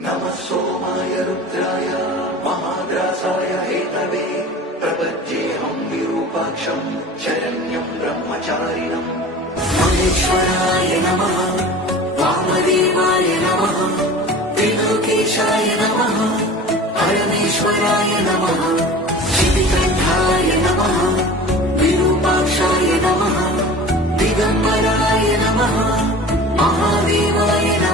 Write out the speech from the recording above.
नमः सोमाय रुद्राय महाग्रासाय हेतवे प्रपद्येऽहं विरूपाक्षं शरण्यं ब्रह्मचारिणम्। महेश्वराय नमः, वामदेवाय नमः, त्रिलोकेशाय नमः, परमेश्वराय नमः, शितिकण्ठाय नमः, विरूपाक्षाय नमः, दिगम्बराय नमः, महादेवाय नमः।